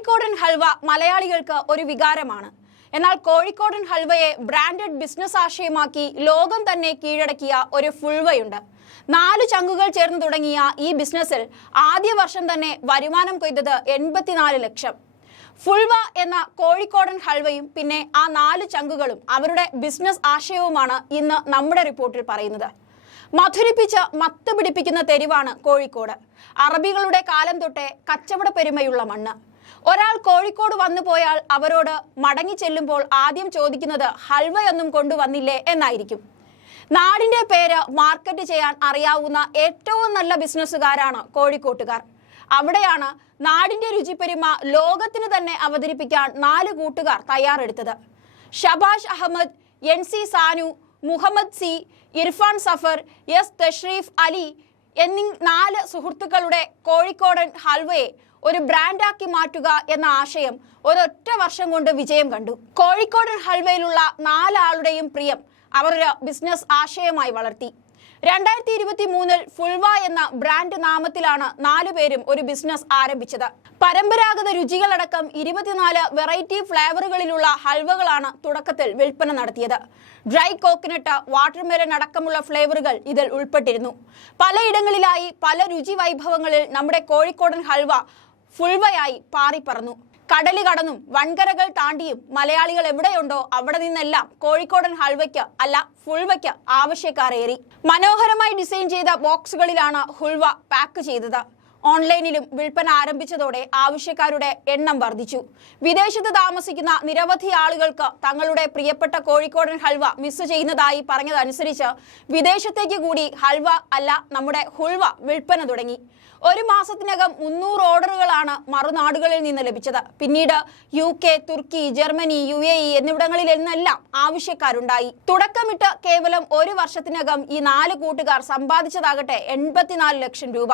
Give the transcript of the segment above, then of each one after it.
കോഴിക്കോടൻ ഹൽവ മലയാളികൾക്ക് ഒരു വികാരമാണ്. എന്നാൽ കോഴിക്കോടൻ ഹൽവയെ ബ്രാൻഡഡ് ബിസിനസ് ആശയമാക്കി ലോകം തന്നെ കീഴടക്കിയ ഒരു ഫുൾവയുണ്ട്. നാല് ചങ്കുകൾ ചേർന്ന് തുടങ്ങിയ ഈ ബിസിനസ്സിൽ ആദ്യ വർഷം തന്നെ വരുമാനം കൊയ്തത് എൺപത്തിനാല് ലക്ഷം. ഫുൾവ എന്ന കോഴിക്കോടൻ ഹൽവയും പിന്നെ ആ നാല് ചങ്കുകളും അവരുടെ ബിസിനസ് ആശയവുമാണ് ഇന്ന് നമ്മുടെ റിപ്പോർട്ടിൽ പറയുന്നത്. മധുരിപ്പിച്ച് മത്ത് പിടിപ്പിക്കുന്ന തെരുവാണ് കോഴിക്കോട്. അറബികളുടെ കാലം തൊട്ടേ കച്ചവട പെരുമയുള്ള മണ്ണ്. ഒരാൾ കോഴിക്കോട് വന്നു പോയാൽ അവരോട് മടങ്ങി ചെല്ലുമ്പോൾ ആദ്യം ചോദിക്കുന്നത് ഹൽവയൊന്നും കൊണ്ടുവന്നില്ലേ എന്നായിരിക്കും. നാടിന്റെ പേര് മാർക്കറ്റ് ചെയ്യാൻ അറിയാവുന്ന ഏറ്റവും നല്ല ബിസിനസ്സുകാരാണ് കോഴിക്കോട്ടുകാർ. അവിടെയാണ് നാടിന്റെ രുചിപ്പെരുമ ലോകത്തിന് തന്നെ അവതരിപ്പിക്കാൻ നാല് കൂട്ടുകാർ തയ്യാറെടുത്തത്. Shabash Ahammed N C Sanu Muhammad C Irfan Safar S Thashreef Ali എന്നീ നാല് സുഹൃത്തുക്കളുടെ കോഴിക്കോടൻ ഹൽവയെ ഒരു ബ്രാൻഡാക്കി മാറ്റുക എന്ന ആശയം ഒരൊറ്റ വർഷം കൊണ്ട് വിജയം കണ്ടു. കോഴിക്കോടൻ ഹൽവയിലുള്ള നാലാളുടെയും പ്രിയം അവർ ബിസിനസ് ആശയമായി വളർത്തി. രണ്ടായിരത്തി ഇരുപത്തി മൂന്നിൽ ഫുൾവ എന്ന ബ്രാൻഡ് നാമത്തിലാണ് നാലു പേരും ഒരു ബിസിനസ് ആരംഭിച്ചത്. പരമ്പരാഗത രുചികളടക്കം ഇരുപത്തിനാല് വെറൈറ്റി ഫ്ലേവറുകളിലുള്ള ഹൽവകളാണ് തുടക്കത്തിൽ വിൽപ്പന നടത്തിയത്. ഡ്രൈ കോക്കനട്ട് വാട്ടർമെലൻ അടക്കമുള്ള ഫ്ലേവറുകൾ ഇതിൽ ഉൾപ്പെട്ടിരുന്നു. പലയിടങ്ങളിലായി പല രുചി വൈഭവങ്ങളിൽ നമ്മുടെ കോഴിക്കോടൻ ഹൽവ ഫുൾവയായി പാറിപ്പറന്നു. കടൽ കടന്നും വൻകരകൾ താണ്ടിയും മലയാളികൾ എവിടെയുണ്ടോ അവിടെ നിന്നെല്ലാം കോഴിക്കോടൻ ഹൽവയ്ക്ക് അല്ല ഫുൾവയ്ക്ക് ആവശ്യക്കാരേറി. മനോഹരമായി ഡിസൈൻ ചെയ്ത ബോക്സുകളിലാണ് ഹുൾവ പാക്ക് ചെയ്തത്. ഓൺലൈനിലും വിൽപ്പന ആരംഭിച്ചതോടെ ആവശ്യക്കാരുടെ എണ്ണം വർദ്ധിച്ചു. വിദേശത്ത് താമസിക്കുന്ന നിരവധി ആളുകൾക്ക് തങ്ങളുടെ പ്രിയപ്പെട്ട കോഴിക്കോടൻ ഹൽവ മിസ് ചെയ്യുന്നതായി പറഞ്ഞതനുസരിച്ച് വിദേശത്തേക്ക് കൂടി ഹൽവ അല്ല നമ്മുടെ ഹുൾവ വിൽപ്പന തുടങ്ങി. ഒരു മാസത്തിനകം മുന്നൂറ് ഓർഡറുകളാണ് മറുനാടുകളിൽ നിന്ന് ലഭിച്ചത്. പിന്നീട് യു കെ തുർക്കി ജർമ്മനി യു എ ഇ എന്നിവിടങ്ങളിൽ നിന്നെല്ലാം ആവശ്യക്കാരുണ്ടായി. തുടക്കമിട്ട് കേവലം ഒരു വർഷത്തിനകം ഈ നാല് കൂട്ടുകാർ സമ്പാദിച്ചതാകട്ടെ എൺപത്തിനാല് ലക്ഷം രൂപ.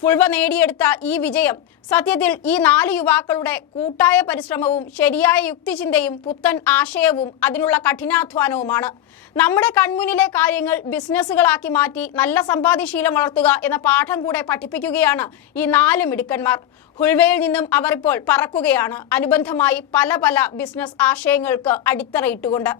ഫുൾവ നേടിയെടുത്ത ഈ വിജയം സത്യത്തിൽ ഈ നാല് യുവാക്കളുടെ കൂട്ടായ പരിശ്രമവും ശരിയായ യുക്തിചിന്തയും പുത്തൻ ആശയവും അതിനുള്ള കഠിനാധ്വാനവുമാണ്. നമ്മുടെ കൺമുന്നിലെ കാര്യങ്ങൾ ബിസിനസ്സുകളാക്കി മാറ്റി നല്ല സമ്പാദ്യശീലം വളർത്തുക എന്ന പാഠം കൂടെ പഠിപ്പിക്കുകയാണ് ഈ നാല് മിടുക്കന്മാർ. ഹുൾവയിൽ നിന്നും അവർ ഇപ്പോൾ പറക്കുകയാണ് അനുബന്ധമായി പല പല ബിസിനസ് ആശയങ്ങൾക്ക് അടിത്തറയിട്ടുകൊണ്ട്